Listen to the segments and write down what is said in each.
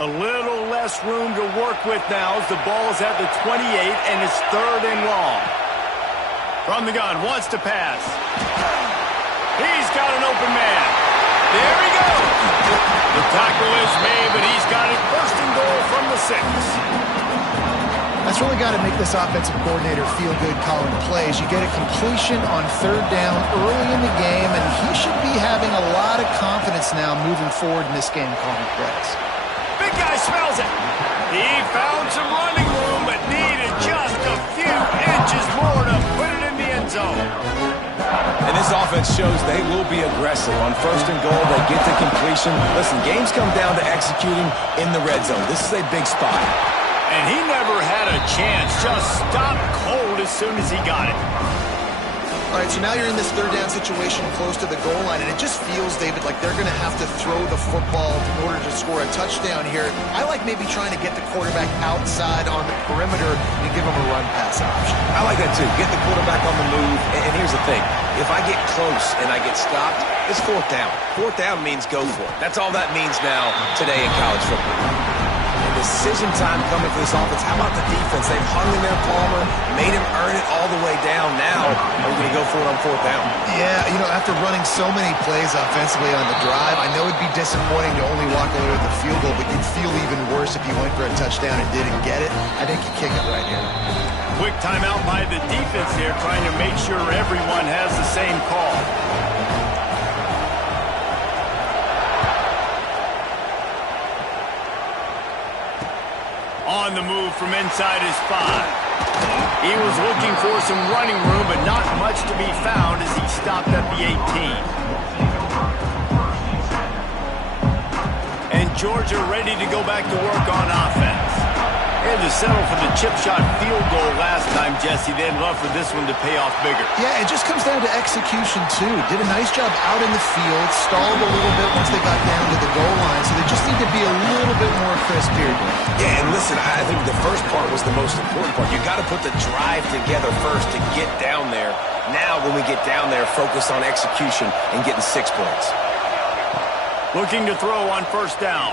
A little less room to work with now as the ball is at the 28 and it's 3rd and long. From the gun, wants to pass. He's got an open man. There he goes. The tackle is made, but he's got it 1st and goal from the 6. That's really got to make this offensive coordinator feel good calling plays. You get a completion on 3rd down early in the game, and he should be having a lot of confidence now moving forward in this game calling plays. Big guy smells it. He found some running room, but needed just a few inches more to put it in the end zone. And this offense shows they will be aggressive. On 1st and goal, they get the completion. Listen, games come down to executing in the red zone. This is a big spot. And he never had a chance. Just stopped cold as soon as he got it. All right, so now you're in this 3rd down situation close to the goal line, and it just feels, David, like they're going to have to throw the football in order to score a touchdown here. I like maybe trying to get the quarterback outside on the perimeter and give him a run-pass option. I like that, too. Get the quarterback on the move. And here's the thing. If I get close and I get stopped, it's 4th down. 4th down means go for it. That's all that means now today in college football. Decision time coming for this offense. How about the defense? They've hung in there, Palmer, made him earn it all the way down. Now, are we going to go for it on 4th down? Yeah, you know, after running so many plays offensively on the drive, I know it'd be disappointing to only walk away with a field goal, but you'd feel even worse if you went for a touchdown and didn't get it. I think you kick it right here. Quick timeout by the defense here, trying to make sure everyone has the same call. On the move from inside his 5. He was looking for some running room, but not much to be found as he stopped at the 18. And Georgia ready to go back to work on offense. And to settle for the chip shot field goal last time, Jesse. They'd love for this one to pay off bigger. Yeah, it just comes down to execution, too. Did a nice job out in the field, stalled a little bit once they got down to the goal line, so they just need to be a little bit more crisp here. Yeah, and listen, I think the first part was the most important part. You got to put the drive together first to get down there. Now, when we get down there, focus on execution and getting 6 points. Looking to throw on 1st down.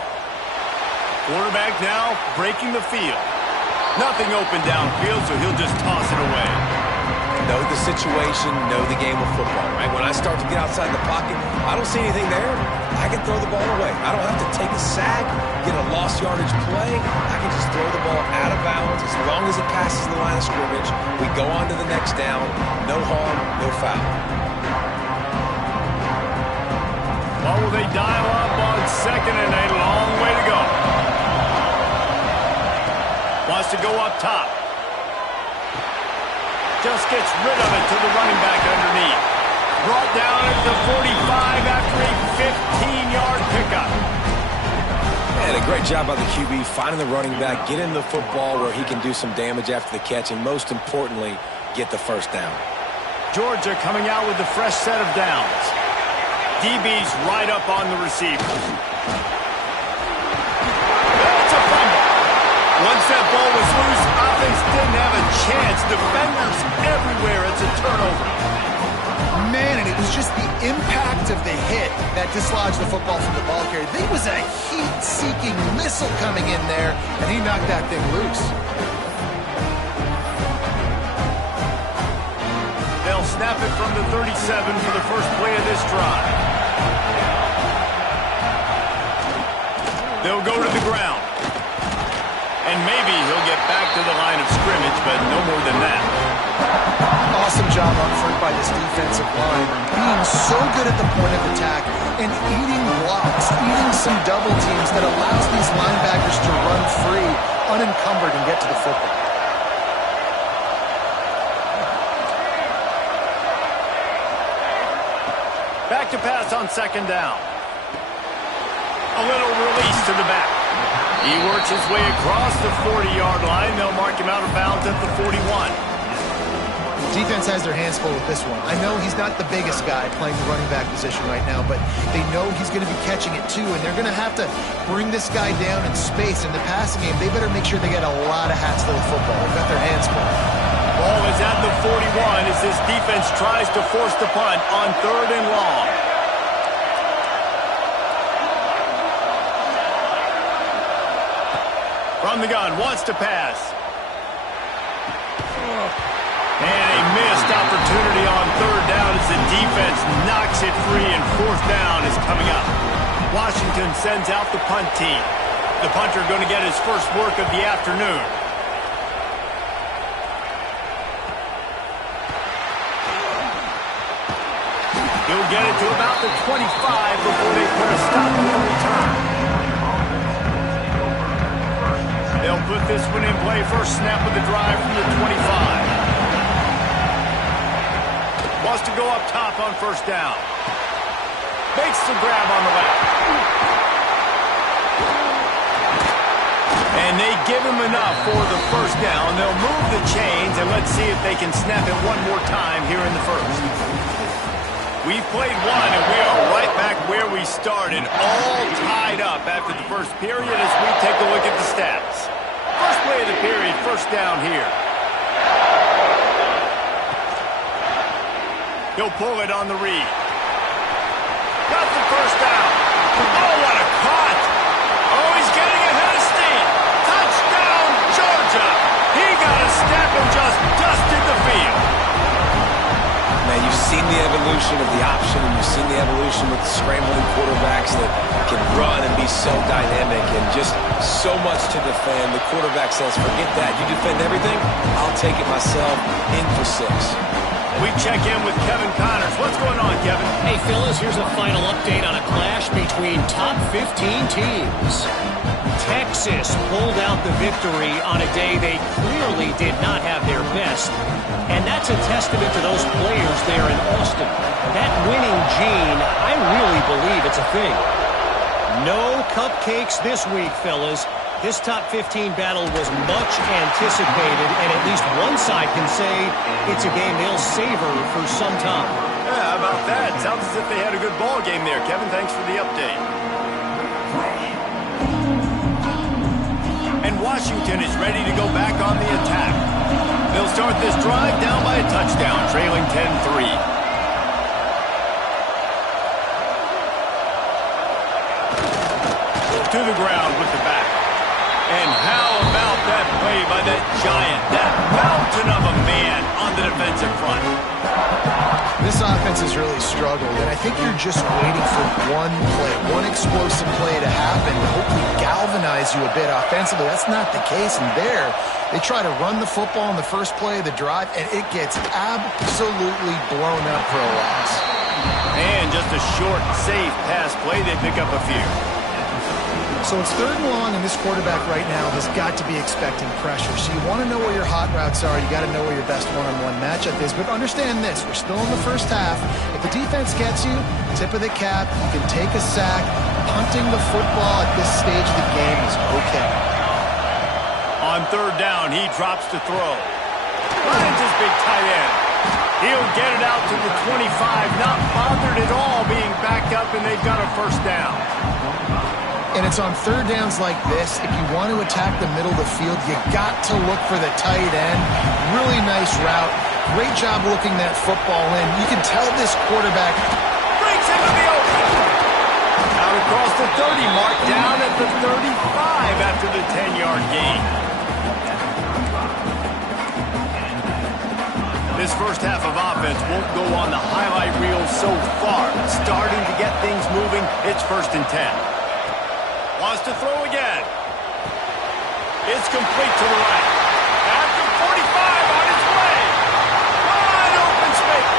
Quarterback now breaking the field. Nothing open downfield, so he'll just toss it away. Know the situation, know the game of football, right? When I start to get outside the pocket, I don't see anything there, I can throw the ball away. I don't have to take a sack, get a lost yardage play. I can just throw the ball out of bounds as long as it passes the line of scrimmage. We go on to the next down. No harm, no foul. What will they dial up on 2nd and a long way to go? Wants to go up top. Just gets rid of it to the running back underneath. Brought down at the 45 after a 15-yard pickup. And a great job by the QB finding the running back, getting the football where he can do some damage after the catch, and most importantly, get the 1st down. Georgia coming out with a fresh set of downs. DB's right up on the receiver. That's a fumble. Once that ball was loose, offense didn't have a chance. Defenders everywhere. It's a turnover. Man, and it was just the impact of the hit that dislodged the football from the ball carrier. There was a heat-seeking missile coming in there, and he knocked that thing loose. They'll snap it from the 37 for the first play of this drive. They'll go to the ground. And maybe he'll get back to the line of scrimmage, but no more than that. Awesome job up front by this defensive line, being so good at the point of attack and eating blocks, eating some double teams that allows these linebackers to run free, unencumbered, and get to the football. Back to pass on 2nd down. A little release to the back. He works his way across the 40-yard line. They'll mark him out of bounds at the 41. Defense has their hands full with this one. I know he's not the biggest guy playing the running back position right now, but they know he's going to be catching it too, and they're going to have to bring this guy down in space. In the passing game, they better make sure they get a lot of hats full of football. They've got their hands full. Ball is at the 41 as this defense tries to force the punt on 3rd and long. From the gun, wants to pass. And a missed opportunity on third down as the defense knocks it free, and fourth down is coming up. Washington sends out the punt team. The punter going to get his first work of the afternoon. He'll get it to about the 25 before they put a stop to the return. They'll put this one in play. First snap of the drive from the 25. Wants to go up top on first down. Makes the grab on the left. And they give him enough for the first down. They'll move the chains, and let's see if they can snap it one more time here in the first. We've played one, and we are right back where we started, all tied up after the first period as we take a look at the stats. First play of the period, first down here. He'll pull it on the read. Got the first down. Oh, what a caught. Oh, he's getting ahead of steam. Touchdown, Georgia. He got a step and just dusted the field. Man, you've seen the evolution of the option, and you've seen the evolution with scrambling quarterbacks that can run and be so dynamic and just so much to defend. The quarterback says, forget that. You defend everything, I'll take it myself. In for 6. We check in with Kevin Connors. What's going on, Kevin? Hey, Phyllis, here's a final update on a clash between top 15 teams. Texas pulled out the victory on a day they clearly did not have their best. And that's a testament to those players there in Austin. That winning gene, I really believe it's a thing. No cupcakes this week, fellas. This top 15 battle was much anticipated, and at least one side can say it's a game they'll savor for some time. Yeah, how about that? Sounds as if they had a good ball game there. Kevin, thanks for the update. And Washington is ready to go back on the attack. They'll start this drive down by a touchdown, trailing 10-3. To the ground with the back. And how about that play by that giant, that mountain of a man on the defensive front? This offense has really struggled, and I think you're just waiting for one play, one explosive play to happen to hopefully galvanize you a bit offensively. That's not the case, and there, they try to run the football in the first play of the drive, and it gets absolutely blown up for a loss. And just a short, safe pass play, they pick up a few. So it's third and long, and this quarterback right now has got to be expecting pressure. So you want to know where your hot routes are. You got to know where your best one-on-one matchup is. But understand this, we're still in the first half. If the defense gets you, tip of the cap, you can take a sack. Punting the football at this stage of the game is okay. On third down, he drops to throw. Finds his big tight end. He'll get it out to the 25, not bothered at all being backed up, and they've got a first down. And it's on third downs like this, if you want to attack the middle of the field, you got to look for the tight end. Really nice route. Great job looking that football in. You can tell this quarterback breaks into the open. Out across the 30 mark, down at the 35 after the 10-yard gain. This first half of offense won't go on the highlight reel so far. Starting to get things moving, it's 1st and 10. Wants to throw again. It's complete to the right. At the 45 on its way. Wide open space.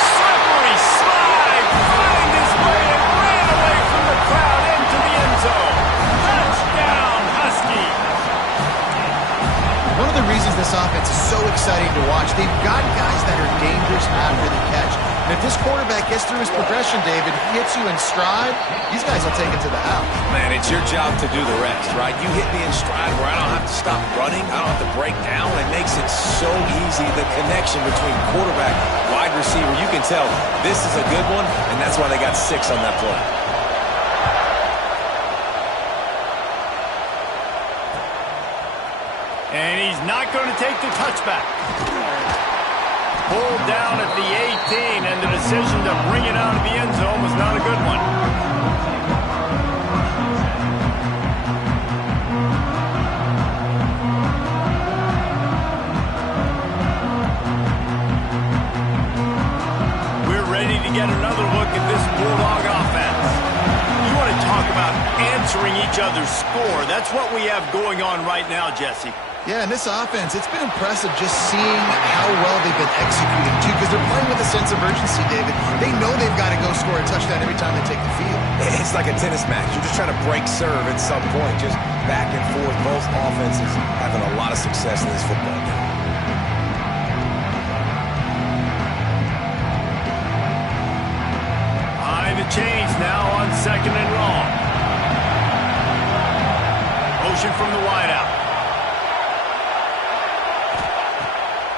Slippery slide. Find his way and ran away from the crowd into the end zone. Touchdown, Husky. One of the reasons this offense is so exciting to watch, they've got guys that are dangerous after the catch. And if this quarterback gets through his progression, David, he hits you in stride, these guys will take it to the house. Man, it's your job to do the rest, right? You hit me in stride where I don't have to stop running. I don't have to break down. It makes it so easy. The connection between quarterback, wide receiver, you can tell this is a good one, and that's why they got 6 on that play. And he's not going to take the touchback. Pulled down at the 18, and the decision to bring it out of the end zone was not a good one. each other's score. That's what we have going on right now, Jesse. Yeah, and this offense, it's been impressive just seeing how well they've been executing, too, because they're playing with a sense of urgency, David. They know they've got to go score a touchdown every time they take the field. It's like a tennis match. You're just trying to break serve at some point, just back and forth. Both offenses having a lot of success in this football game. Behind the chains now on 2nd and long. Motion from the wideout.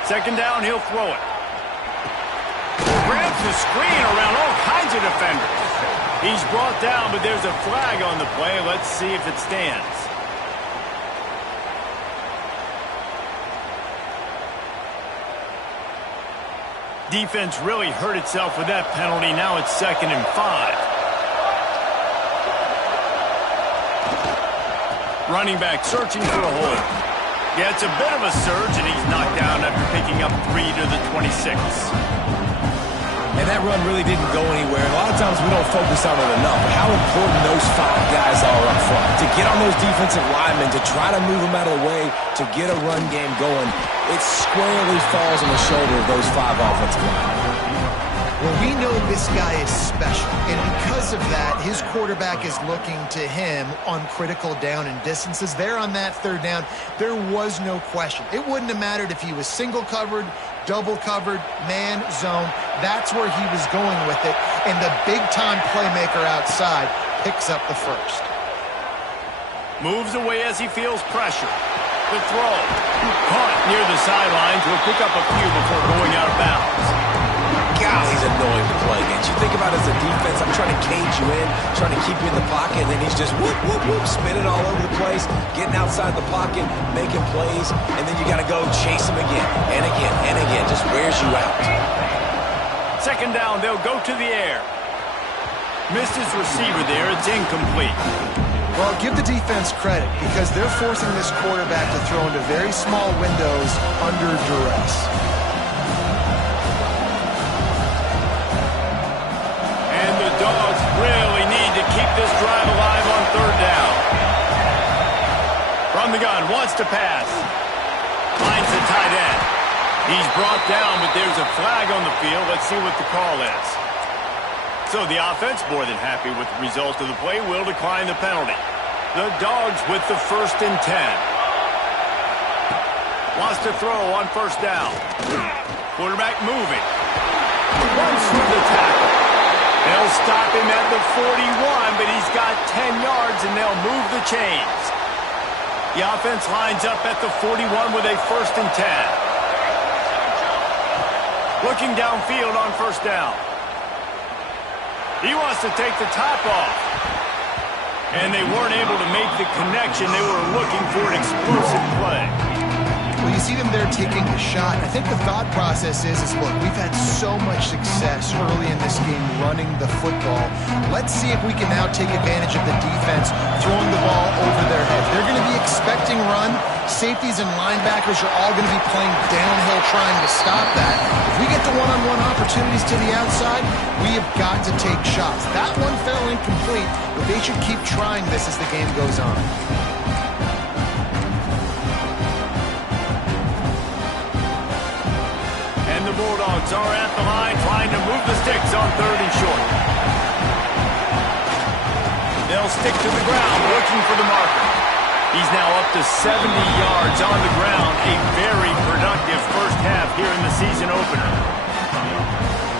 2nd down, he'll throw it. Grabs the screen around all kinds of defenders. He's brought down, but there's a flag on the play. Let's see if it stands. Defense really hurt itself with that penalty. Now it's 2nd and 5. Running back searching for a hole. Yeah, it's a bit of a surge, and he's knocked down after picking up 3 to the 26. And that run really didn't go anywhere. A lot of times we don't focus on it enough, but how important those 5 guys are up front. To get on those defensive linemen, to try to move them out of the way, to get a run game going, it squarely falls on the shoulder of those 5 offensive linemen. Well, we know this guy is special, and because of that, his quarterback is looking to him on critical down and distances. There on that 3rd down, there was no question. It wouldn't have mattered if he was single covered, double covered, man, zone. That's where he was going with it, and the big-time playmaker outside picks up the first. Moves away as he feels pressure. The throw. Caught near the sidelines. Will pick up a few before going out of bounds. God, he's annoying to play against. You think about it as a defense, I'm trying to cage you in, trying to keep you in the pocket, and then he's just whoop, whoop, whoop, spinning all over the place, getting outside the pocket, making plays, and then you got to go chase him again, and again, and again. Just wears you out. 2nd down, they'll go to the air. Missed his receiver there. It's incomplete. Well, give the defense credit because they're forcing this quarterback to throw into very small windows under duress. Dogs really need to keep this drive alive on 3rd down. From the gun, wants to pass. Finds the tight end. He's brought down, but there's a flag on the field. Let's see what the call is. So the offense, more than happy with the result of the play, will decline the penalty. The Dogs with the 1st and 10. Wants to throw on 1st down. Quarterback moving. Runs through the tackle. They'll stop him at the 41, but he's got 10 yards, and they'll move the chains. The offense lines up at the 41 with a 1st and 10. Looking downfield on 1st down. He wants to take the top off. And they weren't able to make the connection. They were looking for an explosive play. Well, you see them there taking a shot. I think the thought process is look, we've had so much success early in this game running the football. Let's see if we can now take advantage of the defense throwing the ball over their heads. They're going to be expecting run. Safeties and linebackers are all going to be playing downhill trying to stop that. If we get the one-on-one opportunities to the outside, we have got to take shots. That one fell incomplete, but they should keep trying this as the game goes on. The Bulldogs are at the line trying to move the sticks on 3rd and short. They'll stick to the ground looking for the marker. He's now up to 70 yards on the ground. A very productive first half here in the season opener.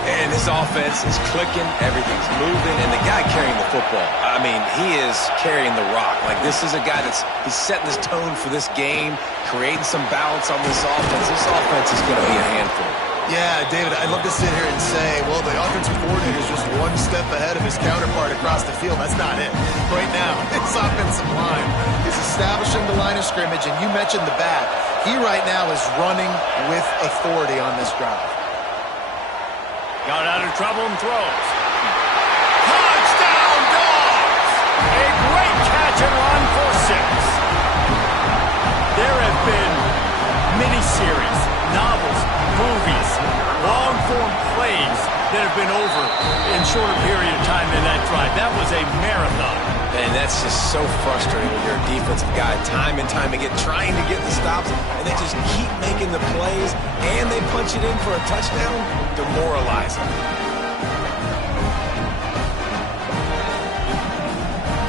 And this offense is clicking, everything's moving, and the guy carrying the football, I mean, he is carrying the rock. Like, this is a guy he's setting this tone for this game, creating some balance on this offense. This offense is going to be a handful. Yeah, David, I'd love to sit here and say, well, the offensive coordinator is just one step ahead of his counterpart across the field. That's not it. Right now, this offensive line is establishing the line of scrimmage, and you mentioned the back. He right now is running with authority on this drive. Got out of trouble and throws. Touchdown, Dogs! A great catch and run for 6. There have been miniseries, novels, movies, long-form plays that have been over in shorter period of time than that drive. That was a marathon. Man, that's just so frustrating when you're a defensive guy, time and time again, trying to get the stops, and they just keep making the plays, and they punch it in for a touchdown. Demoralizing.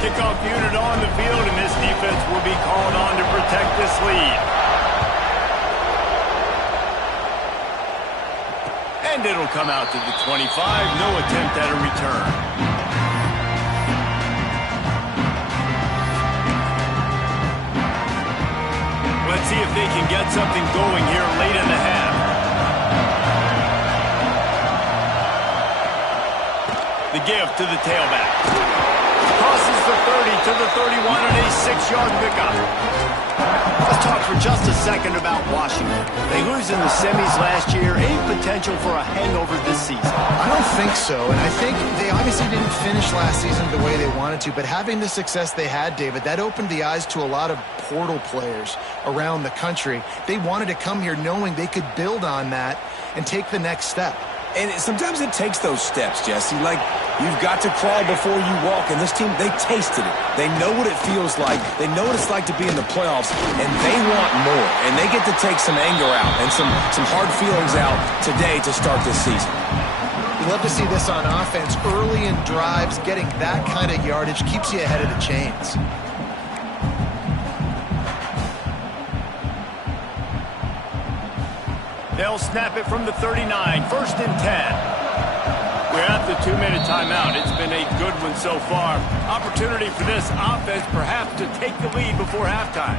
Kickoff unit on the field, and this defense will be called on to protect this lead. And it'll come out to the 25. No attempt at a return. Let's see if they can get something going here late in the half. The give to the tailback. Crosses the 30 to the 31 on a 6-yard pickup. Let's talk for just a second about Washington. They lose in the semis last year. Any potential for a hangover this season? I don't think so, and I think they obviously didn't finish last season the way they wanted to, but having the success they had, David, that opened the eyes to a lot of portal players around the country. They wanted to come here knowing they could build on that and take the next step. And sometimes it takes those steps, Jesse. Like, you've got to crawl before you walk. And this team, they tasted it. They know what it feels like. They know what it's like to be in the playoffs. And they want more. And they get to take some anger out and some hard feelings out today to start this season. You love to see this on offense. Early in drives, getting that kind of yardage keeps you ahead of the chains. They'll snap it from the 39, 1st and 10. We're at the 2-minute timeout. It's been a good one so far. Opportunity for this offense perhaps to take the lead before halftime.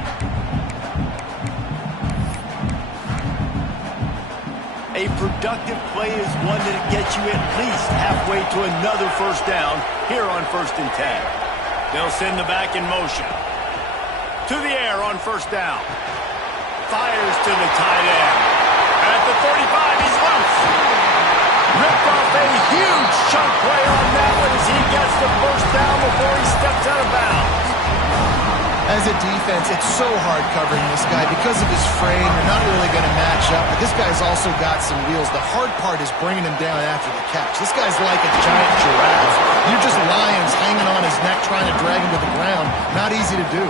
A productive play is one that gets you at least halfway to another first down here on 1st and 10. They'll send the back in motion. To the air on 1st down. Fires to the tight end. At the 35, he's loose. Ripped off a huge chunk play on that one as he gets the first down before he steps out of bounds. As a defense, it's so hard covering this guy because of his frame. You're not really going to match up, but this guy's also got some wheels. The hard part is bringing him down after the catch. This guy's like a giant giraffe. You're just lions hanging on his neck trying to drag him to the ground. Not easy to do.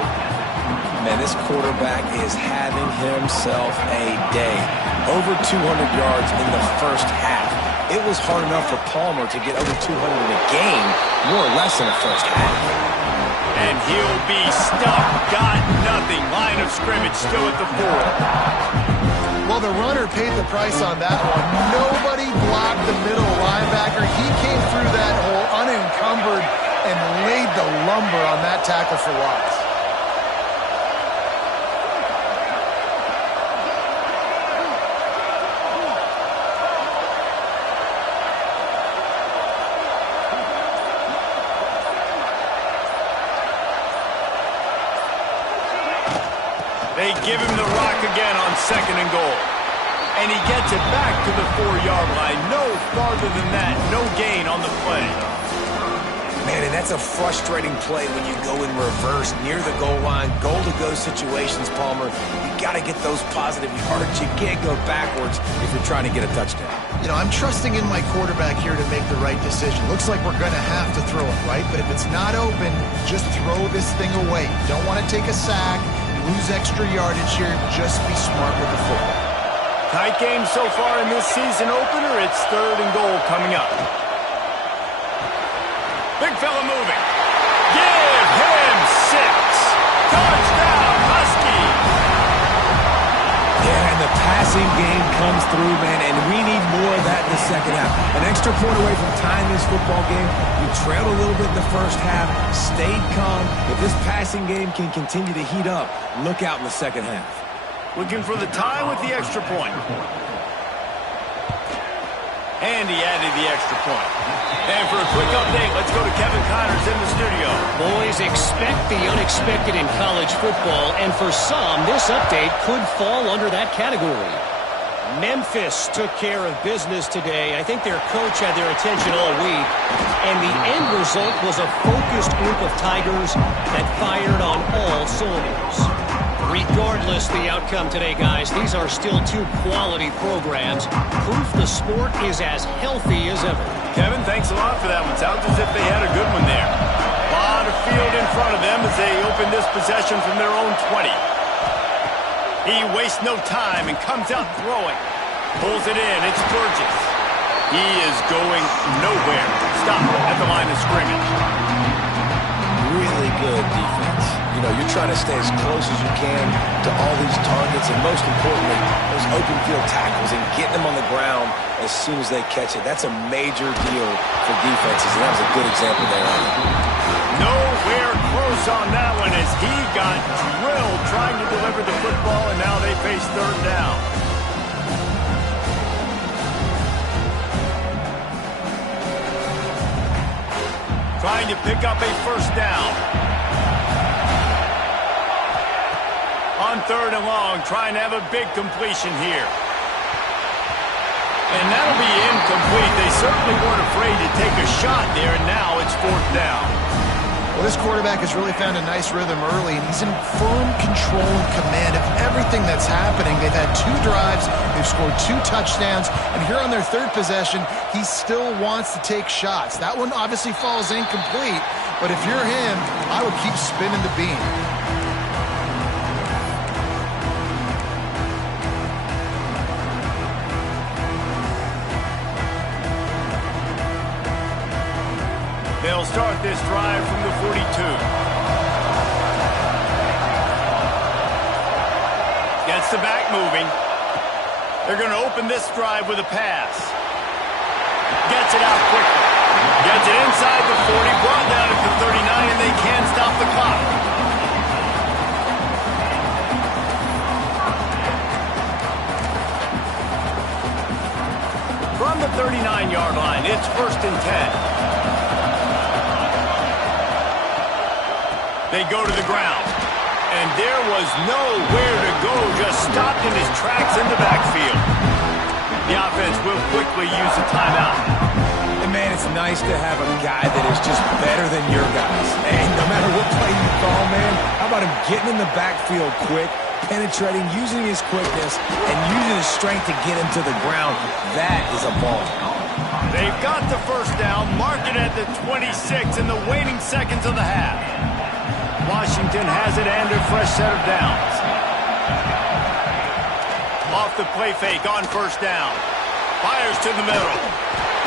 Man, this quarterback is having himself a day. Over 200 yards in the first half. It was hard enough for Palmer to get over 200 in a game, more or less in the first half. And he'll be stuffed. Got nothing. Line of scrimmage still at the 4. Well, the runner paid the price on that one. Nobody blocked the middle linebacker. He came through that hole unencumbered and laid the lumber on that tackle for loss. They give him the rock again on 2nd and goal. And he gets it back to the 4-yard line. No farther than that. No gain on the play. Man, and that's a frustrating play when you go in reverse near the goal line. Goal-to-go situations, Palmer. You got to get those positive yards. You can't go backwards if you're trying to get a touchdown. You know, I'm trusting in my quarterback here to make the right decision. Looks like we're going to have to throw it, right? But if it's not open, just throw this thing away. You don't want to take a sack. Lose extra yardage here. Just be smart with the football. Tight game so far in this season opener. It's 3rd and goal coming up. Big fella moving. Give him 6. Touchdown, Husky. Yeah, and the passing game comes through, man, and we need more of that in the second half. An extra point away from tying this football game. We trailed a little bit in the first half, stayed calm. If this passing game can continue to heat up, look out in the second half. Looking for the tie with the extra point. And he added the extra point. And for a quick update, let's go to Kevin Connors in the studio. Boys, expect the unexpected in college football, and for some, this update could fall under that category. Memphis took care of business today. I think their coach had their attention all week, and the end result was a focused group of Tigers that fired on all cylinders. Regardless the outcome today, guys, these are still 2 quality programs. Proof the sport is as healthy as ever. Kevin, thanks a lot for that one. Sounds as if they had a good one there. A lot of field in front of them as they open this possession from their own 20. He wastes no time and comes out throwing. Pulls it in. It's Burgess. He is going nowhere. Stop at the line of scrimmage. Really good defense. You know, you're trying to stay as close as you can to all these targets, and most importantly, those open field tackles and getting them on the ground as soon as they catch it. That's a major deal for defenses, and that was a good example there. Nowhere close on that one as he got drilled trying to deliver the football, and now they face third down. Trying to pick up a first down. On third and long, trying to have a big completion here. And that'll be incomplete. They certainly weren't afraid to take a shot there, and now it's fourth down. Well, this quarterback has really found a nice rhythm early, and he's in firm control and command of everything that's happening. They've had 2 drives, they've scored 2 touchdowns, and here on their third possession, he still wants to take shots. That one obviously falls incomplete, but if you're him, I would keep spinning the beam. They'll start this drive from the 42. Gets the back moving. They're going to open this drive with a pass. Gets it out quickly. Gets it inside the 40, brought down at the 39, and they can't stop the clock. From the 39-yard line, it's 1st and 10. They go to the ground, and there was nowhere to go, just stopped in his tracks in the backfield. The offense will quickly use a timeout. And man, it's nice to have a guy that is just better than your guys. And no matter what play you call, man, how about him getting in the backfield quick, penetrating, using his quickness, and using his strength to get him to the ground? That is a ball. They've got the first down, mark it at the 26 in the waning seconds of the half. Washington has it and a fresh set of downs. Off the play fake on first down. Fires to the middle.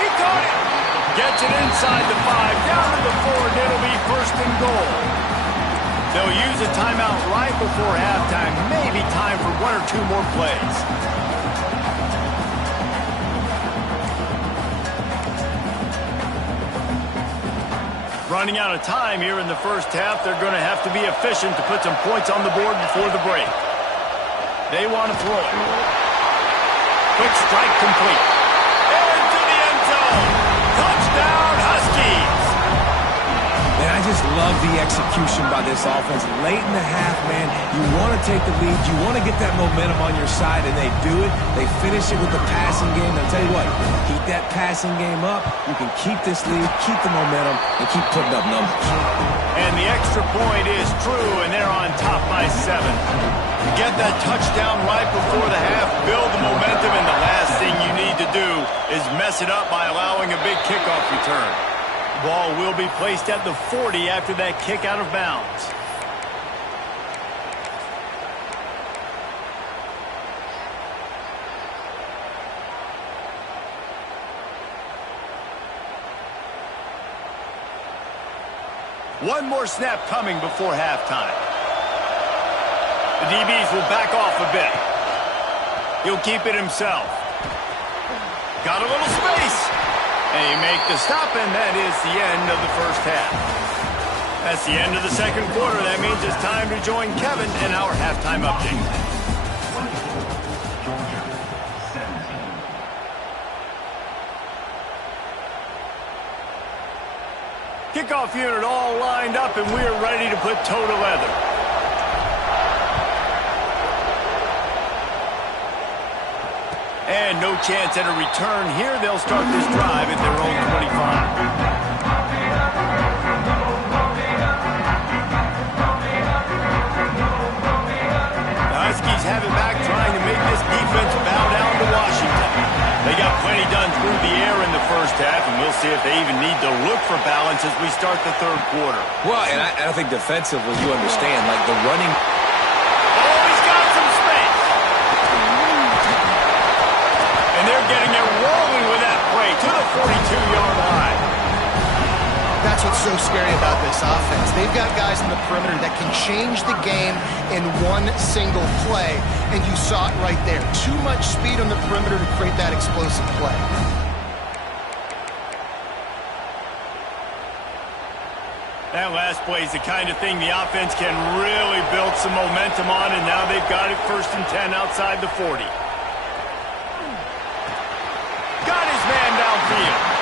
He caught it. Gets it inside the 5, down to the 4, and it'll be 1st and goal. They'll use a timeout right before halftime. Maybe time for 1 or 2 more plays. Running out of time here in the first half. They're going to have to be efficient to put some points on the board before the break. They want to throw it. Quick strike complete. Into the end zone. Touchdown, Huskies. Man, I just love the execution by this offense. Late in the half, man, you want to take the lead. You want to get that momentum on your side, and they do it. They finish it with the passing game. I'll tell you what, keep that passing game up. You can keep this lead, keep the momentum, and keep putting up numbers. And the extra point is true, and they're on top by 7. Get that touchdown right before the half, build the momentum, and the last thing you need to do is mess it up by allowing a big kickoff return. Ball will be placed at the 40 after that kick out of bounds. One more snap coming before halftime. The DBs will back off a bit. He'll keep it himself. Got a little space. And he make the stop, and that is the end of the first half. That's the end of the second quarter. That means it's time to join Kevin in our halftime update. Kickoff unit all lined up, and we're ready to put toe to leather. And no chance at a return here. They'll start this drive at their own 25. The Huskies have it back, trying to make this defense bow down to Washington. They got plenty done through the air in the first half, and we'll see if they even need to look for balance as we start the third quarter. Well, and I think defensively, you understand, like the running. Oh, he's got some space. And they're getting it rolling with that play to the 42-yard line. That's what's so scary about this offense. They've got guys in the perimeter that can change the game in one single play, and you saw it right there. Too much speed on the perimeter to create that explosive play. That last play is the kind of thing the offense can really build some momentum on, and now they've got it 1st and 10 outside the 40. Got his man downfield.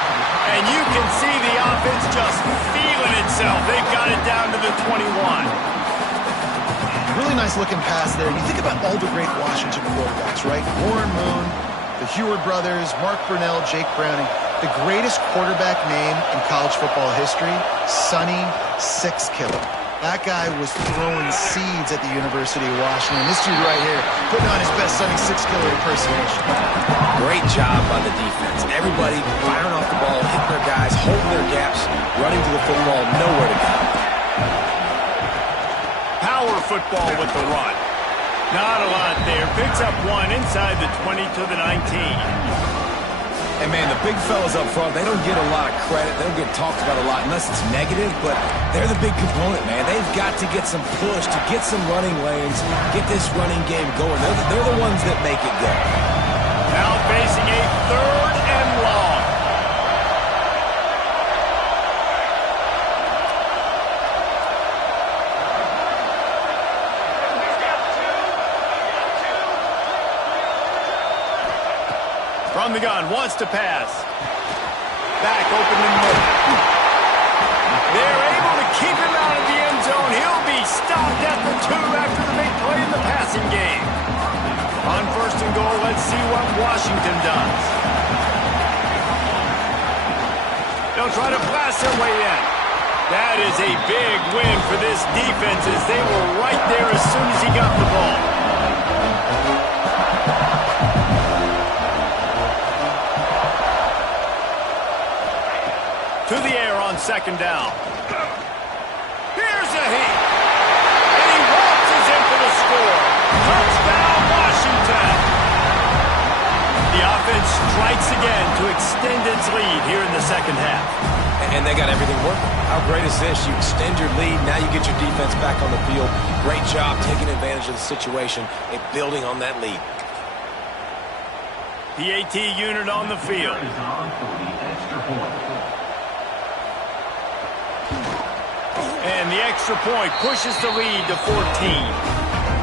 And you can see the offense just feeling itself. They've got it down to the 21. Really nice looking pass there. You think about all the great Washington quarterbacks, right? Warren Moon, the Heward brothers, Mark Brunell, Jake Browning. The greatest quarterback name in college football history, Sonny Six Killer. That guy was throwing seeds at the University of Washington. This dude right here, putting on his best Sonny Six Killer impersonation. Great job by the defense. Everybody firing off the ball, hitting their guys, holding their gaps, running to the football, nowhere to go. Power football with the run. Not a lot there. Picks up one inside the 20 to the 19. And, man, the big fellas up front, they don't get a lot of credit. They don't get talked about a lot unless it's negative, but they're the big component, man. They've got to get some push, to get some running lanes, get this running game going. They're the ones that make it go. Now facing a 3rd and long. From the gun, wants to pass. Back open in the middle. They're able to keep him out of the end zone. He'll be stopped at the 2 after the big play in the passing game. On 1st and goal, let's see what Washington does. They'll try to blast their way in. That is a big win for this defense as they were right there as soon as he got the ball. To the air on 2nd down. Here's a heat. And he waltzes in for the score. Touchdown, Washington. The offense strikes again to extend its lead here in the 2nd half. And they got everything working. How great is this? You extend your lead. Now you get your defense back on the field. Great job taking advantage of the situation and building on that lead. PAT unit on the field. And the extra point pushes the lead to 14.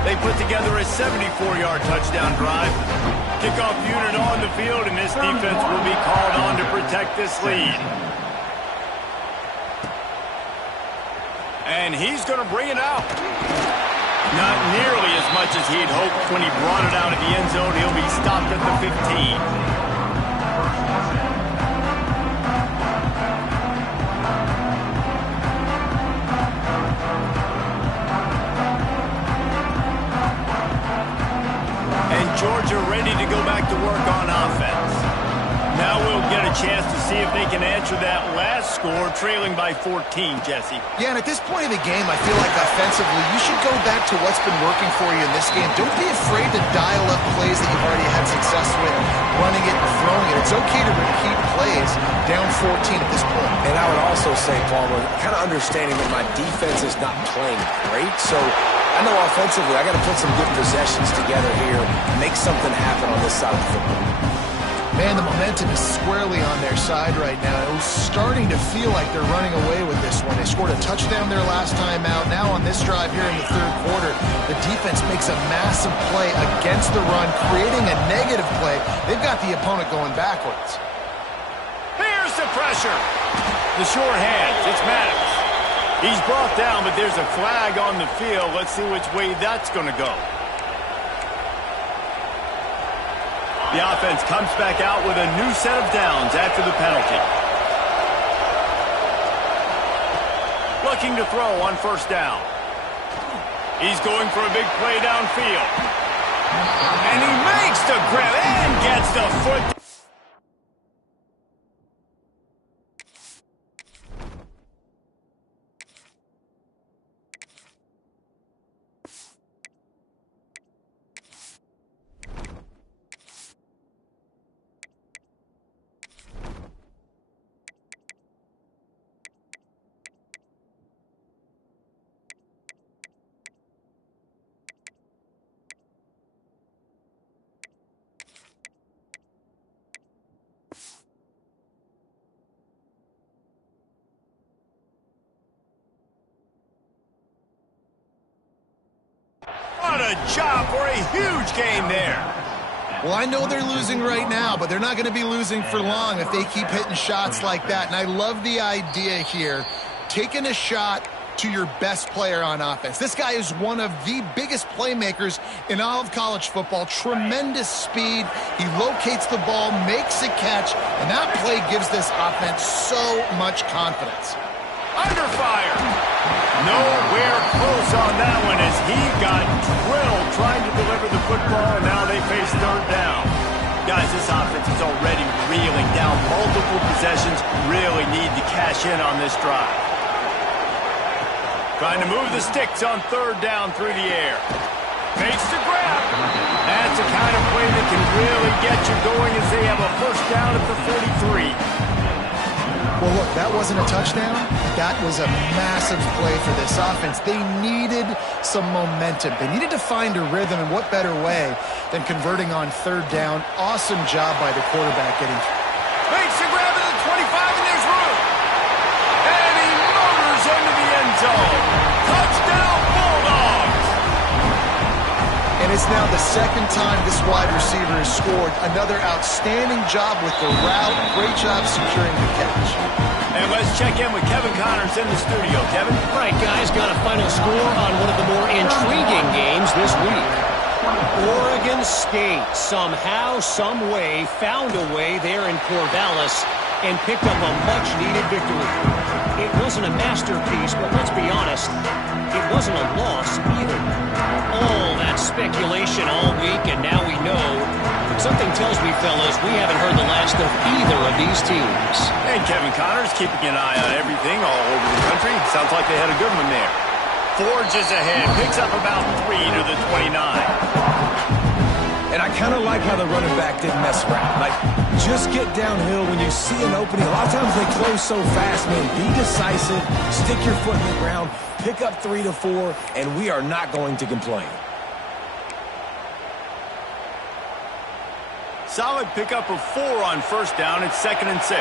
They put together a 74-yard touchdown drive. Kickoff unit on the field, and this defense will be called on to protect this lead. And he's going to bring it out. Not nearly as much as he'd hoped when he brought it out of the end zone. He'll be stopped at the 15. Georgia ready to go back to work on offense. Now we'll get a chance to see if they can answer that last score, trailing by 14, Jesse. Yeah, and at this point of the game, I feel like offensively, you should go back to what's been working for you in this game. Don't be afraid to dial up plays that you've already had success with, running it and throwing it. It's okay to repeat plays down 14 at this point. And I would also say, Palmer, kind of understanding that my defense is not playing great, so I know offensively I got to put some good possessions together here, make something happen on this side of the football. Man, the momentum is squarely on their side right now. It was starting to feel like they're running away with this one. They scored a touchdown their last time out. Now on this drive here in the 3rd quarter, the defense makes a massive play against the run, creating a negative play. They've got the opponent going backwards. Here's the pressure. The short hands. It's Maddox. He's brought down, but there's a flag on the field. Let's see which way that's going to go. The offense comes back out with a new set of downs after the penalty. Looking to throw on 1st down. He's going for a big play downfield. And he makes the grab and gets the foot. job for a huge gain there. Well, I know they're losing right now, but they're not going to be losing for long if they keep hitting shots like that. And I love the idea here, taking a shot to your best player on offense. This guy is one of the biggest playmakers in all of college football. Tremendous speed. He locates the ball, makes a catch, and that play gives this offense so much confidence. Under fire. Nowhere close on that one as he got drilled trying to deliver the football, and now they face third down. Guys, this offense is already reeling down multiple possessions. Really need to cash in on this drive. Trying to move the sticks on third down through the air. Makes the grab. That's the kind of play that can really get you going as they have a first down at the 43. Well, look, that wasn't a touchdown. That was a massive play for this offense. They needed some momentum. They needed to find a rhythm, and what better way than converting on third down. Awesome job by the quarterback getting. Makes the grab at the 25, and there's room. And he motors into the end zone. Touchdown, Bulldogs. And it's now the second time this wide receiver has scored. Another outstanding job with the route. Great job securing the catch. And let's check in with Kevin Connors in the studio. Kevin? All right, guys, got a final score on one of the more intriguing games this week. Oregon State somehow, some way, found a way there in Corvallis and picked up a much-needed victory. It wasn't a masterpiece, but let's be honest, it wasn't a loss either. All that speculation all week, and now we know. Something tells me, fellas, we haven't heard the last of either of these teams. And Kevin Connors keeping an eye on everything all over the country. Sounds like they had a good one there. Forges ahead, picks up about 3 to the 29. And I kind of like how the running back didn't mess around. Like, just get downhill when you see an opening. A lot of times they close so fast, man. Be decisive, stick your foot in the ground, pick up 3 to 4, and we are not going to complain. Solid pickup of 4 on first down. It's 2nd and 6.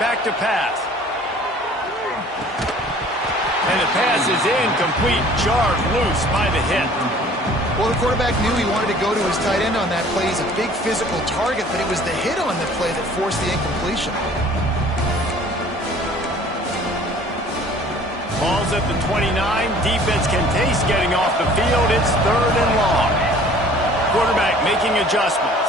Back to pass. And the pass is incomplete. Jarred loose by the hit. Well, the quarterback knew he wanted to go to his tight end on that play. He's a big physical target, but it was the hit on the play that forced the incompletion. Ball's at the 29. Defense can taste getting off the field. It's 3rd and long. Quarterback making adjustments.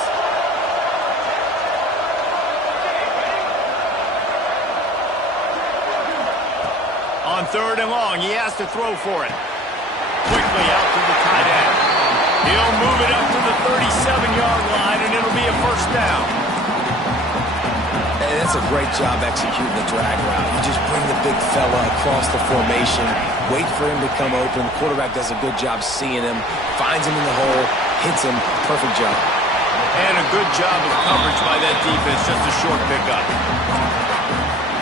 On 3rd and long, he has to throw for it. Quickly out to the tight end. He'll move it up to the 37-yard line, and it'll be a first down. And that's a great job executing the drag route. You just bring the big fella across the formation, wait for him to come open. The quarterback does a good job seeing him, finds him in the hole, hits him. Perfect job. And a good job of coverage by that defense, just a short pickup.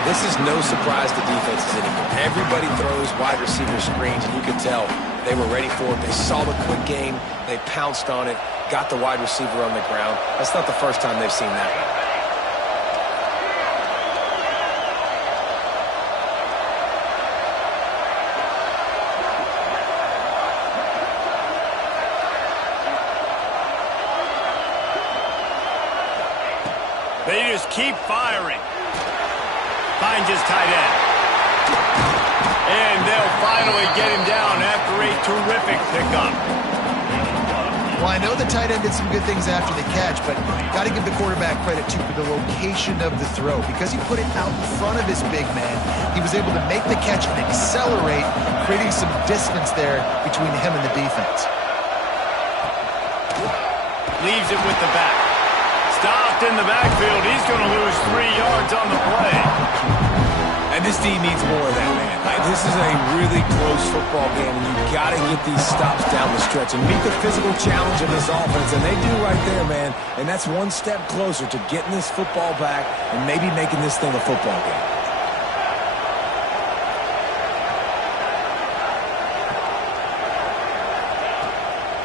This is no surprise to defenses anymore. Everybody throws wide receiver screens, and you can tell they were ready for it. They saw the quick game. They pounced on it, got the wide receiver on the ground. That's not the first time they've seen that. They just keep firing. Finds his tight end. And they'll finally get him down after a terrific pickup. Well, I know the tight end did some good things after the catch, but got to give the quarterback credit, too, for the location of the throw. Because he put it out in front of his big man, he was able to make the catch and accelerate, creating some distance there between him and the defense. Leaves it with the back. Stopped in the backfield. He's going to lose 3 yards on the play. And this team needs more of that, man. This is a really close football game, and you got to get these stops down the stretch and meet the physical challenge of this offense, and they do right there, man. And that's one step closer to getting this football back and maybe making this thing a football game.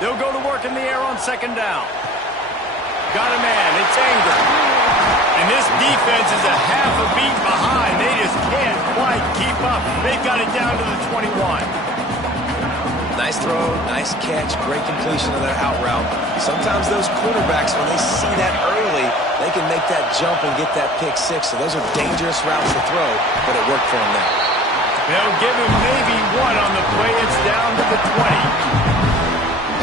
They'll go to work in the air on 2nd down. Got a man. It's Anger. And this defense is a half a beat behind. They just can't quite keep up. They've got it down to the 21. Nice throw, nice catch, great completion of that out route. Sometimes those quarterbacks, when they see that early, they can make that jump and get that pick six. So those are dangerous routes to throw, but it worked for him now. They'll give him maybe one on the play. It's down to the 20.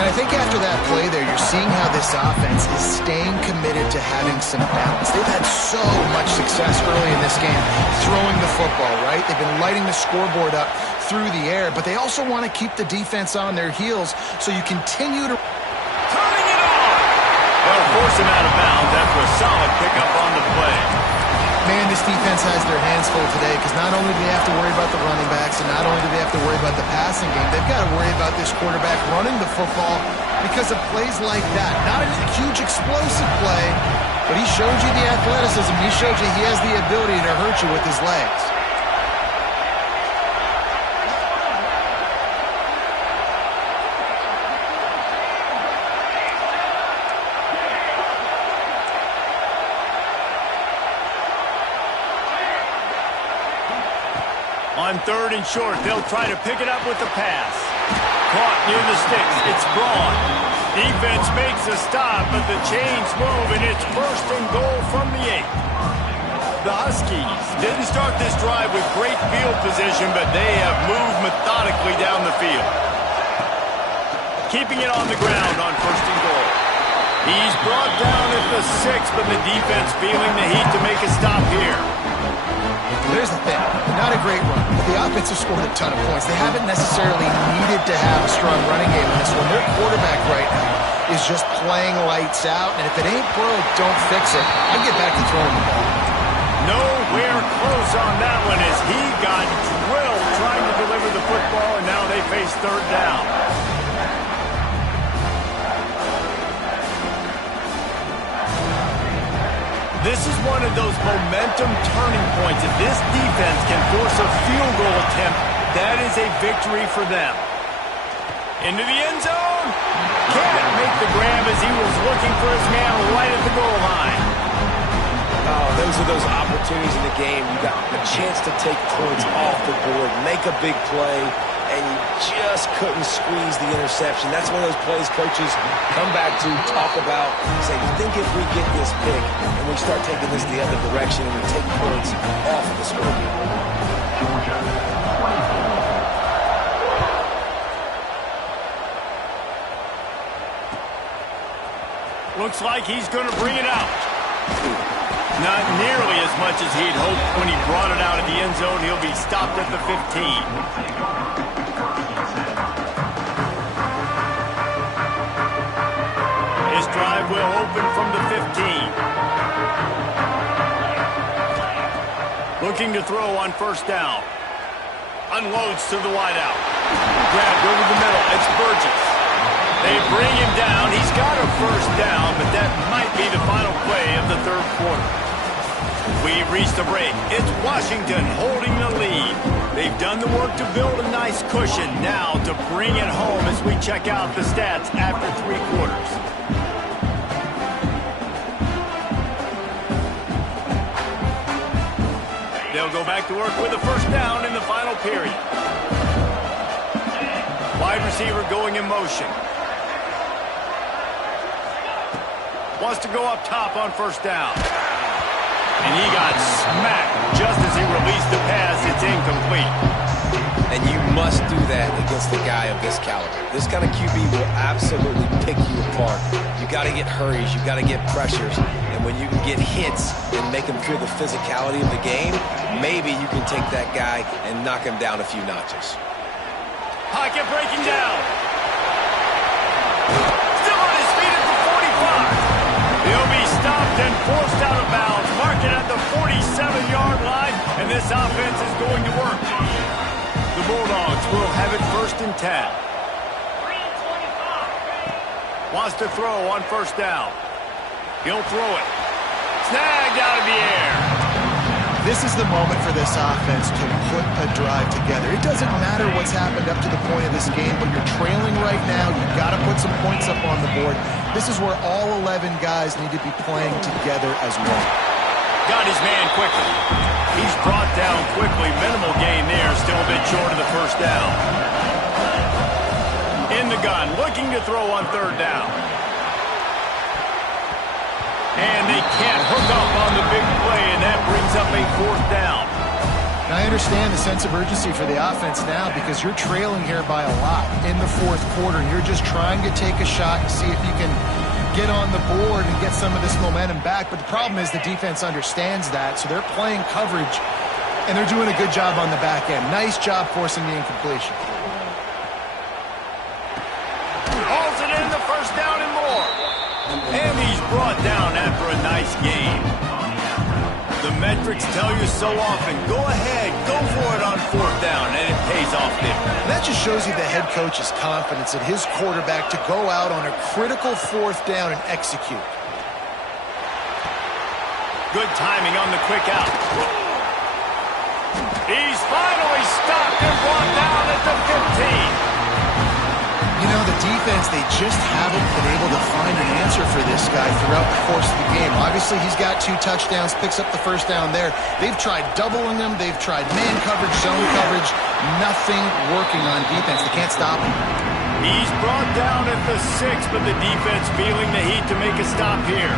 And I think after that play there, you're seeing how this offense is staying committed to having some balance. They've had so much success early in this game throwing the football, right? They've been lighting the scoreboard up through the air, but they also want to keep the defense on their heels, so you continue to... Turning it on! They'll force him out of bounds after a solid pickup on the play. Man, this defense has their hands full today because not only do they have to worry about the running backs and not only do they have to worry about the passing game, they've got to worry about this quarterback running the football because of plays like that. Not a huge explosive play, but he showed you the athleticism. He showed you he has the ability to hurt you with his legs. On 3rd and short, they'll try to pick it up with the pass. Caught near the sticks. It's Braun. Defense makes a stop, but the chains move, and it's 1st and goal from the 8. The Huskies didn't start this drive with great field position, but they have moved methodically down the field. Keeping it on the ground on 1st and goal. He's brought down at the 6, but the defense feeling the heat to make a stop here. There's the thing. Not a great run, but the offense has scored a ton of points. They haven't necessarily needed to have a strong running game in this one. Their quarterback right now is just playing lights out, and if it ain't broke, don't fix it. I'd get back to throwing the ball. Nowhere close on that one as he got drilled trying to deliver the football, and now they face 3rd down. This is one of those momentum turning points. If this defense can force a field goal attempt, that is a victory for them. Into the end zone. Can't make the grab as he was looking for his man right at the goal line. Oh, those are those opportunities in the game. You got a chance to take points off the board, make a big play, and you just couldn't squeeze the interception. That's one of those plays coaches come back to talk about, say, you think if we get this pick and we start taking this the other direction and we take points off of the scoreboard. Looks like he's going to bring it out. Not nearly as much as he'd hoped when he brought it out of the end zone. He'll be stopped at the 15. This drive will open from the 15. Looking to throw on 1st down. Unloads to the wideout. Grabbed over the middle. It's Burgess. They bring him down. He's got a 1st down, but that might be the final play of the 3rd quarter. We've reached the break. It's Washington holding the lead. They've done the work to build a nice cushion. Now to bring it home as we check out the stats after 3 quarters. They'll go back to work with a 1st down in the final period. Wide receiver going in motion. Wants to go up top on 1st down. And he got smacked just as he released the pass. It's incomplete. And you must do that against a guy of this caliber. This kind of QB will absolutely pick you apart. You got to get hurries. You got to get pressures. And when you can get hits and make him feel the physicality of the game, maybe you can take that guy and knock him down a few notches. Pocket breaking down. Still on his feet at the 45. He'll be stopped and forced out of bounds. Marking at the 47-yard line, and this offense is going to work. The Bulldogs will have it 1st and 10. Wants to throw on 1st down. He'll throw it. Snagged out of the air. This is the moment for this offense to put a drive together. It doesn't matter what's happened up to the point of this game, but you're trailing right now. You've got to put some points up on the board. This is where all 11 guys need to be playing together as one. got his man quickly. He's brought down quickly. Minimal gain there. Still a bit short of the first down. In the gun, looking to throw on third down. And they can't hook up on the big play, and that brings up a fourth down. Now, I understand the sense of urgency for the offense now because you're trailing here by a lot in the fourth quarter. You're just trying to take a shot to see if you can get on the board and get some of this momentum back. But the problem is the defense understands that, so they're playing coverage, and they're doing a good job on the back end. Nice job forcing the incompletion. Hauls it in, the first down and more. And he's brought down after a nice gain. The metrics tell you so often, go ahead, go for it on fourth down, and it pays off there. And that just shows you the head coach's confidence in his quarterback to go out on a critical fourth down and execute. Good timing on the quick out. He's finally stopped and brought down at the 15. You know, the defense, they just haven't been able to find an answer for this guy throughout the course of the game. Obviously, he's got 2 touchdowns, picks up the first down there. They've tried doubling him. They've tried man coverage, zone coverage. Nothing working on defense. They can't stop him. He's brought down at the 6, but the defense feeling the heat to make a stop here.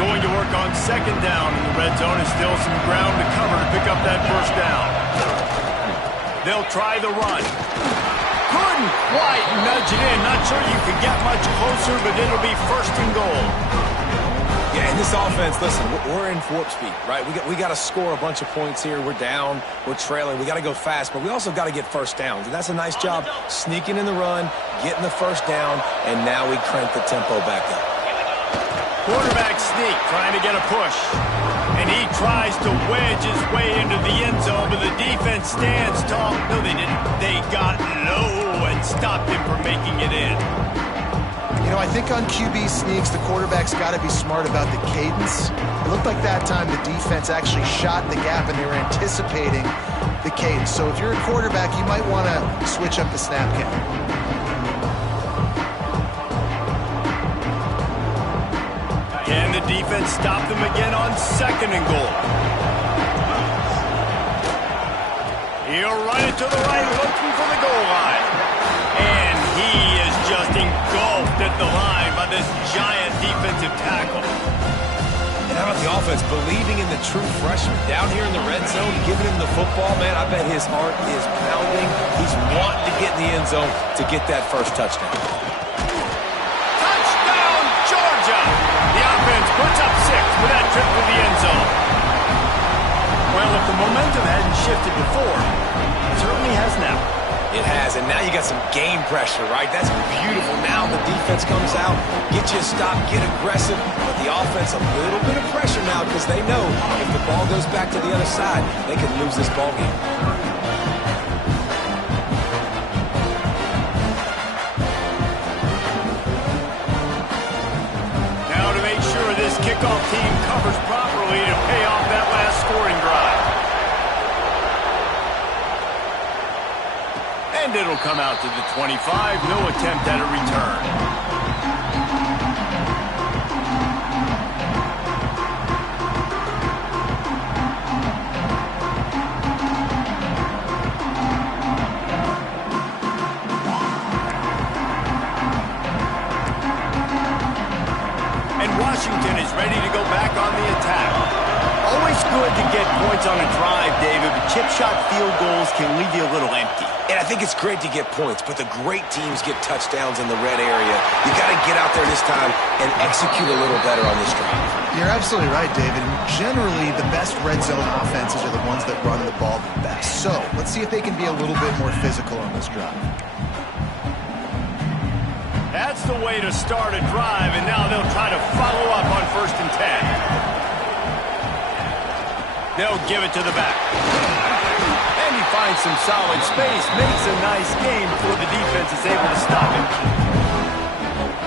Going to work on second down in the red zone, and still some ground to cover to pick up that first down. They'll try the run. Couldn't quite nudge it in. Not sure you could get much closer, but it'll be first and goal. Yeah, in this offense, listen, we're in warp speed, right? We got to score a bunch of points here. We're down, we're trailing. We got to go fast, but we also got to get first downs. And that's a nice job sneaking in the run, getting the first down, and now we crank the tempo back up. Quarterback sneak, trying to get a push. And he tries to wedge his way into the end zone, but the defense stands tall. No, they didn't. They got low and stopped him from making it in. You know, I think on QB sneaks, the quarterback's got to be smart about the cadence. It looked like that time the defense actually shot the gap, and they were anticipating the cadence. So if you're a quarterback, you might want to switch up the snap count. And the defense stopped them again on second and goal. He'll run it to the right, looking for the goal line. And he is just engulfed at the line by this giant defensive tackle. And how about the offense believing in the true freshman down here in the red zone, giving him the football, man? I bet his heart is pounding. He's wanting to get in the end zone to get that first touchdown. Touchdown, Georgia! The offense puts up 6 with that trip to the end zone. Well, if the momentum hadn't shifted before, it certainly has now. It has, and now you got some game pressure, right? That's beautiful. Now the defense comes out, get you a stop, get aggressive, but the offense a little bit of pressure now because they know if the ball goes back to the other side, they could lose this ball game. This kickoff team covers properly to pay off that last scoring drive. And it'll come out to the 25. No attempt at a return. Washington is ready to go back on the attack. Always good to get points on a drive, David, but chip shot field goals can leave you a little empty. And I think it's great to get points, but the great teams get touchdowns in the red area. You got to get out there this time and execute a little better on this drive. You're absolutely right, David. Generally, the best red zone offenses are the ones that run the ball the best. So let's see if they can be a little bit more physical on this drive. That's the way to start a drive, and now they'll try to follow up on 1st and 10. They'll give it to the back. And he finds some solid space, makes a nice game before the defense is able to stop him.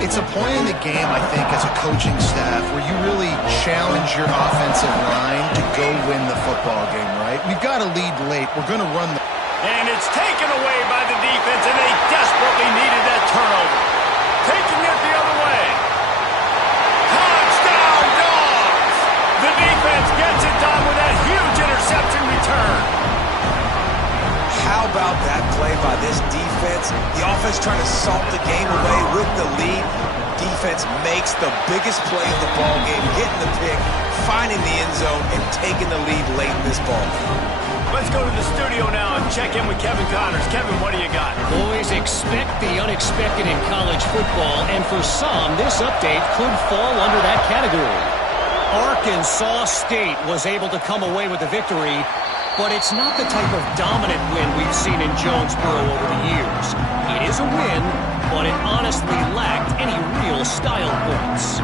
It's a point in the game, I think, as a coaching staff, where you really challenge your offensive line to go win the football game, right? We've got to lead late. We're going to run the... And it's taken away by the defense, and they desperately needed that turnover. taking it the other way. Touchdown, Dogs! The defense gets it done with that huge interception return. How about that play by this defense? The offense trying to salt the game away with the lead. Defense makes the biggest play of the ball game, getting the pick, finding the end zone, and taking the lead late in this ball game. Let's go to the studio now and check in with Kevin Connors. Kevin, what do you got? Boys, expect the unexpected in college football, and for some, this update could fall under that category. Arkansas State was able to come away with the victory, but it's not the type of dominant win we've seen in Jonesboro over the years. It is a win, but it honestly lacked any real style points.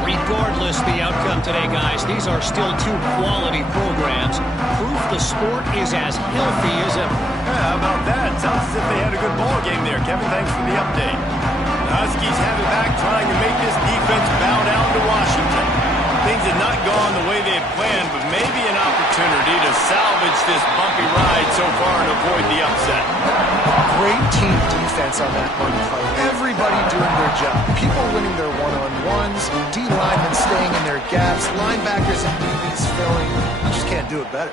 Regardless the outcome today, guys, these are still two quality programs. Proof the sport is as healthy as ever. Yeah, how about that? Sounds as if they had a good ball game there. Kevin, thanks for the update. The Huskies have it back, trying to make this defense bow down to Washington. Things have not gone the way they had planned, but maybe an opportunity to salvage this bumpy ride so far and avoid the upset. Great team defense on that one play. Everybody doing their job. People winning their one-on-ones, D linemen staying in their gaps, linebackers and DBs filling. You just can't do it better.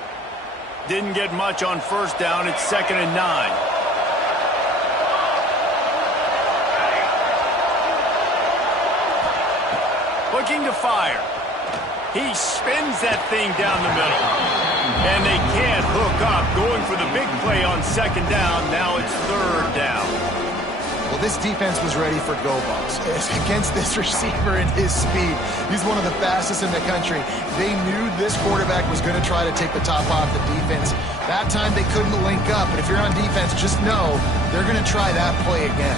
Didn't get much on first down. It's 2nd and 9. Looking to fire. He spins that thing down the middle. And they can't hook up. Going for the big play on 2nd down. Now it's 3rd down. Well, this defense was ready for go balls. Against this receiver and his speed, he's one of the fastest in the country. They knew this quarterback was going to try to take the top off the defense. That time they couldn't link up, but if you're on defense, just know they're going to try that play again.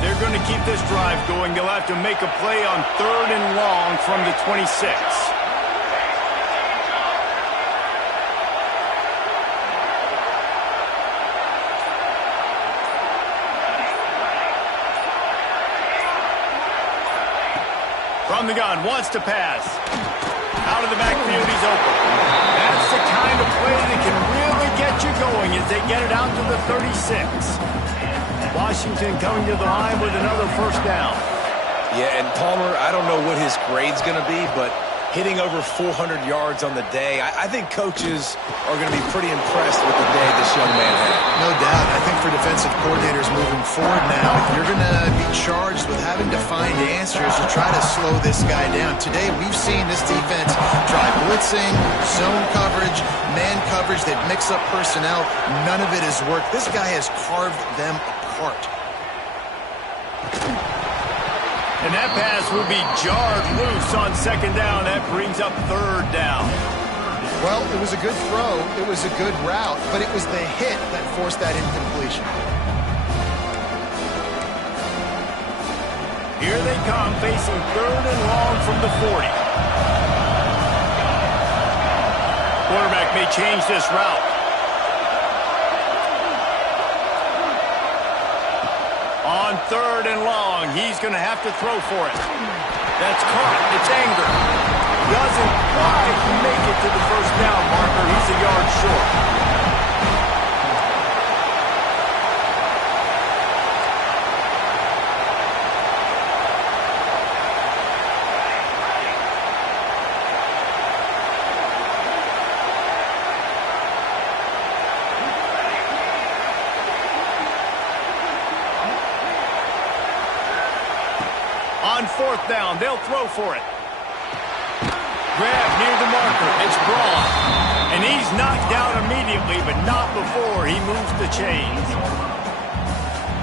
They're going to keep this drive going. They'll have to make a play on 3rd and long from the 26. From the gun, wants to pass. Out of the backfield, he's open. That's the kind of play that can really get you going as they get it out to the 36. Washington coming to the line with another 1st down. Yeah, and Palmer, I don't know what his grade's going to be, but hitting over 400 yards on the day, I think coaches are going to be pretty impressed with the day this young man had. No doubt. I think for defensive coordinators moving forward now, you're going to be charged with having to find answers to try to slow this guy down. Today, we've seen this defense try blitzing, zone coverage, man coverage. They've mixed up personnel. None of it has worked. This guy has carved them apart. And that pass will be jarred loose on 2nd down. That brings up 3rd down. Well, it was a good throw. It was a good route, but it was the hit that forced that incompletion. Here they come, facing 3rd and long from the 40. Quarterback may change this route. On 3rd and long, he's going to have to throw for it. That's caught. It's Anger. Doesn't quite make it to the 1st down marker. He's a yard short. On 4th down, they'll throw for it. Grab near the marker. It's Braun. And he's knocked down immediately, but not before he moves the chains.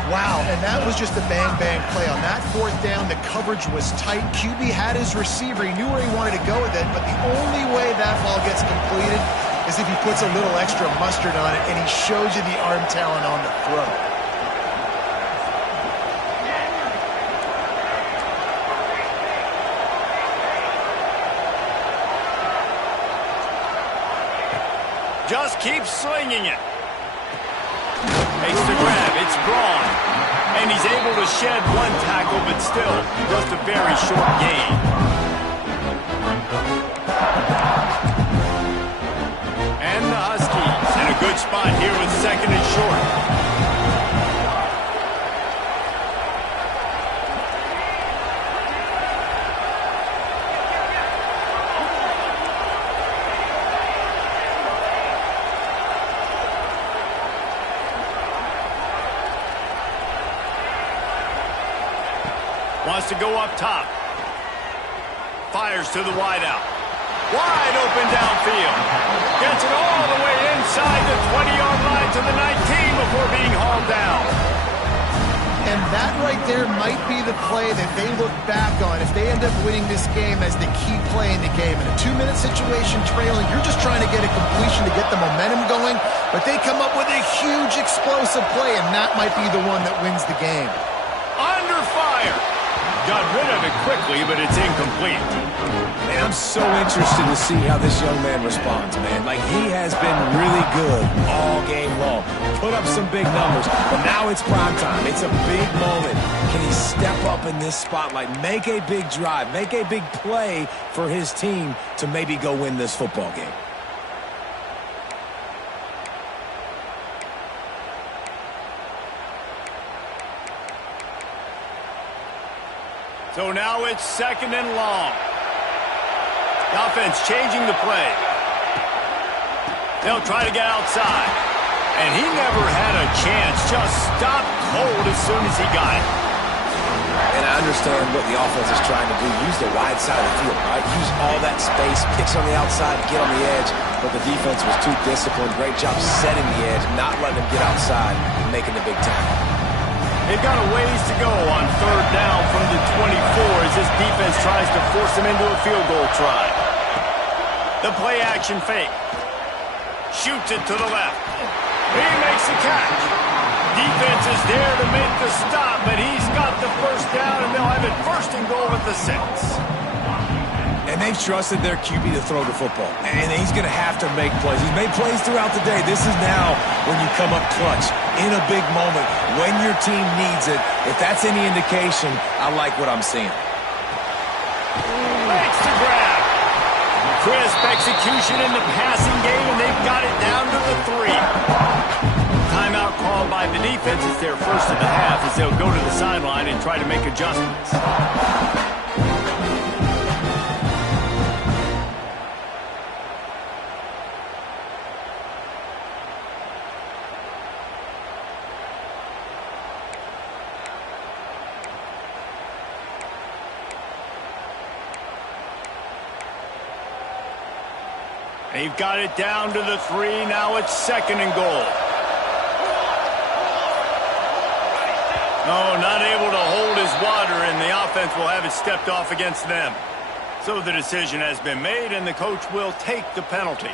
Wow, and that was just a bang-bang play. On that 4th down, the coverage was tight. QB had his receiver. He knew where he wanted to go with it, but the only way that ball gets completed is if he puts a little extra mustard on it, and he shows you the arm talent on the throw. Just keep slinging it. Makes the grab. It's Braun. And he's able to shed one tackle, but still just a very short gain. And the Huskies in a good spot here with second and short. Wants to go up top. Fires to the wideout. Wide open downfield. Gets it all the way inside the 20-yard line to the 19 before being hauled down. And that right there might be the play that they look back on if they end up winning this game as the key play in the game. In a 2-minute situation trailing, you're just trying to get a completion to get the momentum going, but they come up with a huge explosive play, and that might be the one that wins the game. Under fire. Got rid of it quickly, but it's incomplete. Man, I'm so interested to see how this young man responds, man. Like, he has been really good all game long. Put up some big numbers, but now it's prime time. It's a big moment. Can he step up in this spotlight, make a big drive, make a big play for his team to maybe go win this football game? So now it's second and long. The offense changing the play. They'll try to get outside. And he never had a chance. Just stopped cold as soon as he got it. And I understand what the offense is trying to do. Use the wide side of the field, right? Use all that space, pitch on the outside, get on the edge. But the defense was too disciplined. Great job setting the edge, not letting him get outside and making the big tackle. They've got a ways to go on third down from the 24 as this defense tries to force them into a field goal try. The play action fake. Shoots it to the left. He makes the catch. Defense is there to make the stop, but he's got the first down, and they'll have it first and goal at the 6. And they've trusted their QB to throw the football. And he's going to have to make plays. He's made plays throughout the day. This is now when you come up clutch in a big moment when your team needs it. If that's any indication, I like what I'm seeing. Makes the grab. Crisp execution in the passing game, and they've got it down to the 3. Timeout called by the defense. It's their first of the half as they'll go to the sideline and try to make adjustments. They've got it down to the 3. Now it's second and goal. Oh, not able to hold his water, and the offense will have it stepped off against them. So the decision has been made, and the coach will take the penalty.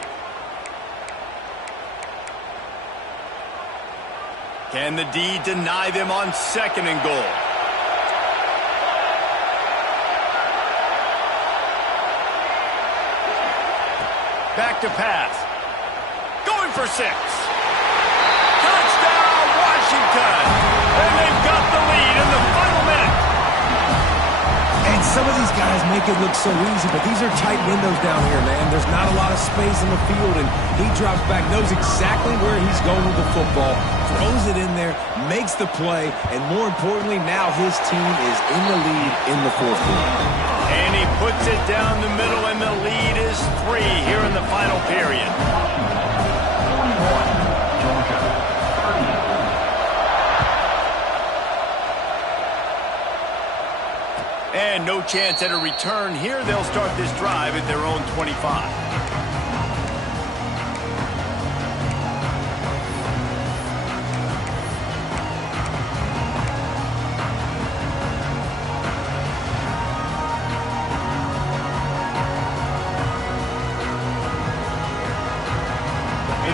Can the D deny them on second and goal? Back to pass. Going for 6. Touchdown, Washington. And they've got the lead in the final minute. And some of these guys make it look so easy, but these are tight windows down here, man. There's not a lot of space in the field, and he drops back, knows exactly where he's going with the football, throws it in there, makes the play, and more importantly, now his team is in the lead in the fourth quarter. And he puts it down the middle, and the lead is 3 here in the final period. And no chance at a return here. They'll start this drive at their own 25.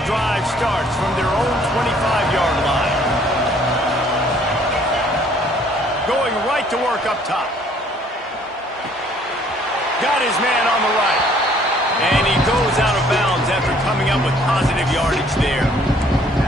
Drive starts from their own 25-yard line. Going right to work up top. Got his man on the right. And he goes out of bounds after coming up with positive yardage there.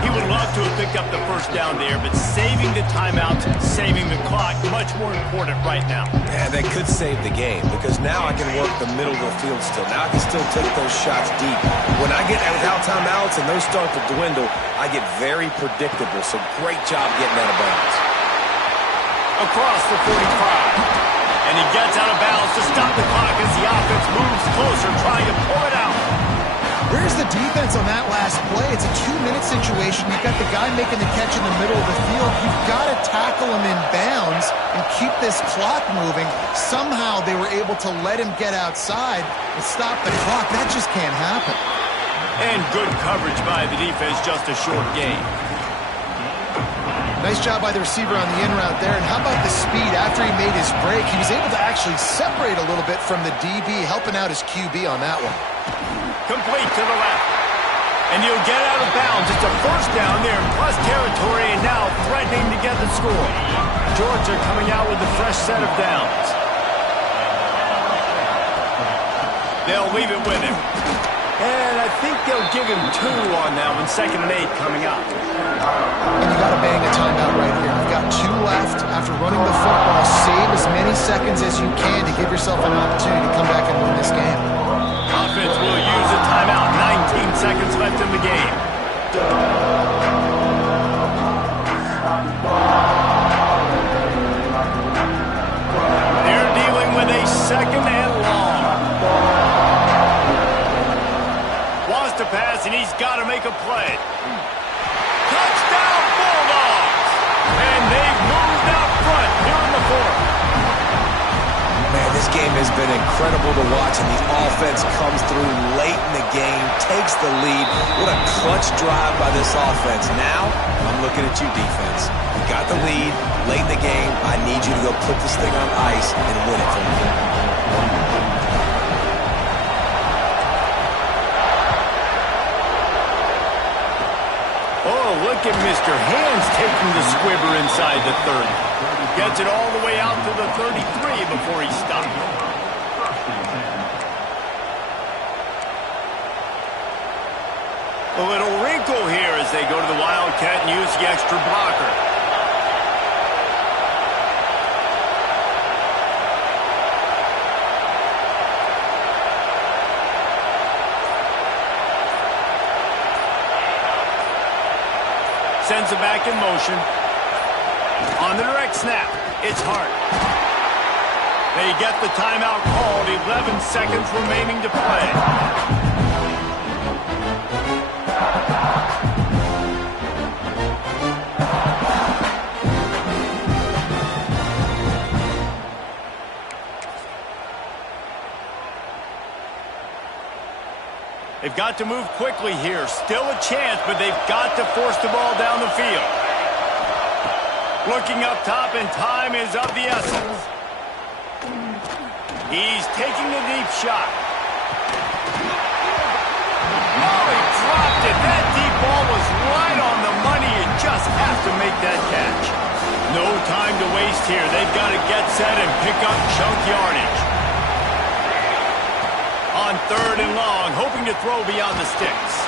He would love to have picked up the first down there, but saving the timeout, saving the clock, much more important right now. Yeah, they could save the game because now I can work the middle of the field still. Now I can still take those shots deep. When I get without timeouts and those start to dwindle, I get very predictable. So great job getting out of bounds. Across the 45. And he gets out of bounds to stop the clock as the offense moves closer, trying to pull it out. Where's the defense on that last play? It's a 2-minute situation. You've got the guy making the catch in the middle of the field. You've got to tackle him in bounds and keep this clock moving. Somehow they were able to let him get outside and stop the clock. That just can't happen. And good coverage by the defense, just a short gain. Nice job by the receiver on the in route there. And how about the speed after he made his break? He was able to actually separate a little bit from the DB, helping out his QB on that one. Complete to the left. And he'll get out of bounds. It's a first down there in plus territory, and now threatening to get the score. Georgia coming out with a fresh set of downs. They'll leave it with him. And I think they'll give him 2 on that one. 2nd and 8 coming up. And you got to bang a timeout right here. You've got 2 left. After running the football, save as many seconds as you can to give yourself an opportunity to come back and win this game. Offense will use a timeout. 19 seconds left in the game. They're dealing with a 2nd and long. Wants to pass, and he's got to make a play. Touchdown, Bulldogs! And they've moved out front here in the 4th. Man, this game has been incredible to watch, and the offense comes through late in the game, takes the lead. What a clutch drive by this offense. Now, I'm looking at you, defense. You got the lead late in the game. I need you to go put this thing on ice and win it for me. Oh, look at Mr. Hands taking the squibber inside the 30. Gets it all the way out to the 33 before he stopped. A little wrinkle here as they go to the Wildcat and use the extra blocker. Sends it back in motion. On the direct snap, it's Hart. They get the timeout called. 11 seconds remaining to play. They've got to move quickly here. Still a chance, but they've got to force the ball down the field. Looking up top, and time is of the essence. He's taking the deep shot. Oh, he dropped it. That deep ball was right on the money. You just have to make that catch. No time to waste here. They've got to get set and pick up chunk yardage. On 3rd and long, hoping to throw beyond the sticks.